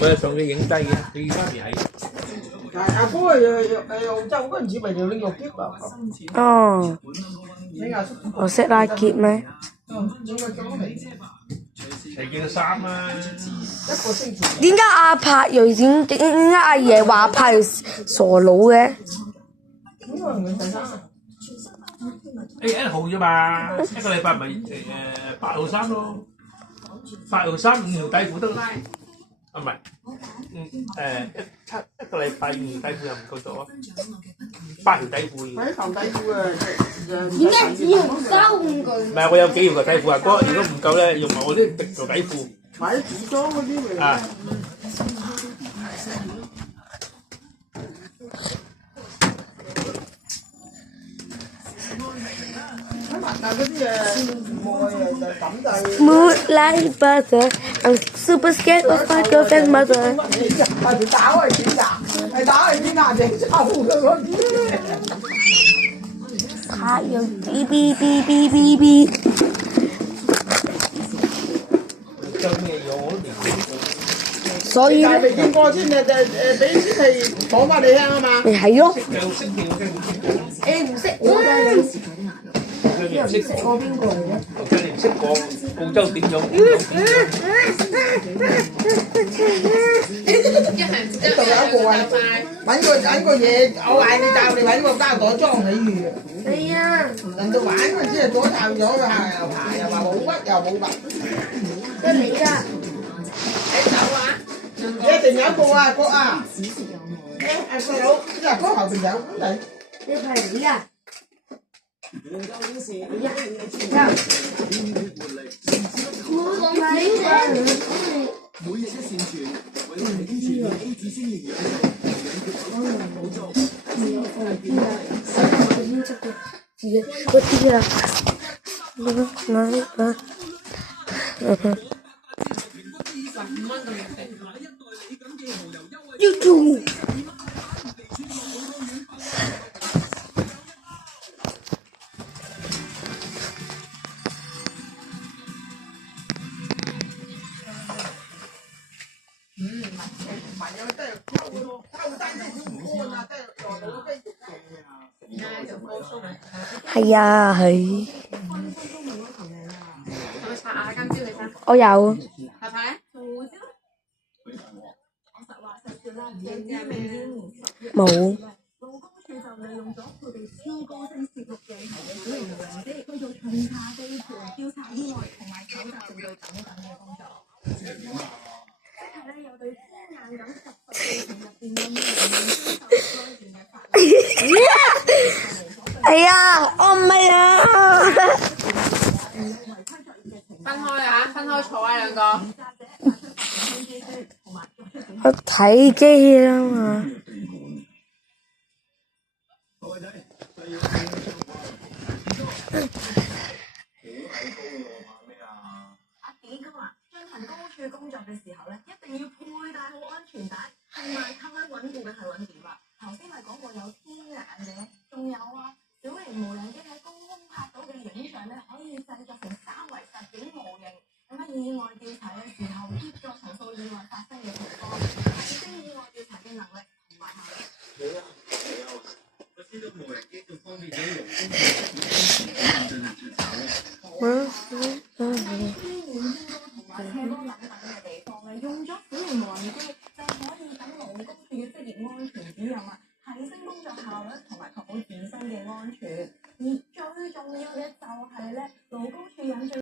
我係上去影低嘅，佢而家未喺。阿哥喺澳洲嗰陣時咪就拎個篋啊。哦，我識拉結咩？應該咁嚟。係件衫啊！一個星期。點解阿柏瑞點解阿爺話柏瑞傻佬嘅？因為佢睇衫。1號啫嘛，一個禮拜咪8號衫咯，8號衫5條底褲得啦。啊唔係，一個禮拜5條底褲又唔夠咗，8條底褲。買頭底褲啊！點解只要3個？唔係，我有幾條底褲啊，哥，如果唔夠咧，用埋我啲條底褲。買啲古裝嗰啲咪。啊。Mood like butter, I'm super scared of my girlfriend's mother. 係打係點打？係打係啲牙仔臭嘅嗰啲。他有嗶嗶嗶嗶嗶嗶。做咩用我都未見過。所以但係未見過先俾先係講翻你聽啊嘛。咪係咯。唔識我㗎。你唔識過邊個嚟嘅？你唔識講澳洲點用？呢度有一個啊，揾個嘢，我嗌你教你揾個膠袋裝起佢。係啊。人哋玩嗰陣時係左罩咗佢下又爬又話冇屈又冇拔。得你啦。你走啊！一定有一個啊，哥啊！阿細佬，呢個哥後邊有你。呢係你啊！係啊，係。我有。冇。哎呀，我唔係啊！分開啊，分開坐啊兩個。我睇機啊嘛。阿幾哥啊，進行高處工作嘅時候咧，一定要佩戴好安全帶，同埋扣喺穩固嘅係穩點啊！頭先咪講過有天眼嘅，仲有啊，小型無人機喺高空拍到嘅影像咧，可以製作成3維實景模型，咁喺意外調查嘅時候協助重塑意外發生嘅情況，提升意外調查嘅能力同埋效率。我知道無人機就方便咗勞工進行調查咯。車多等等嘅地方咧，用咗小型無人機就可以等勞工處嘅職業安全主任啊，提升工作效率同埋確保自身嘅安全。而最重要嘅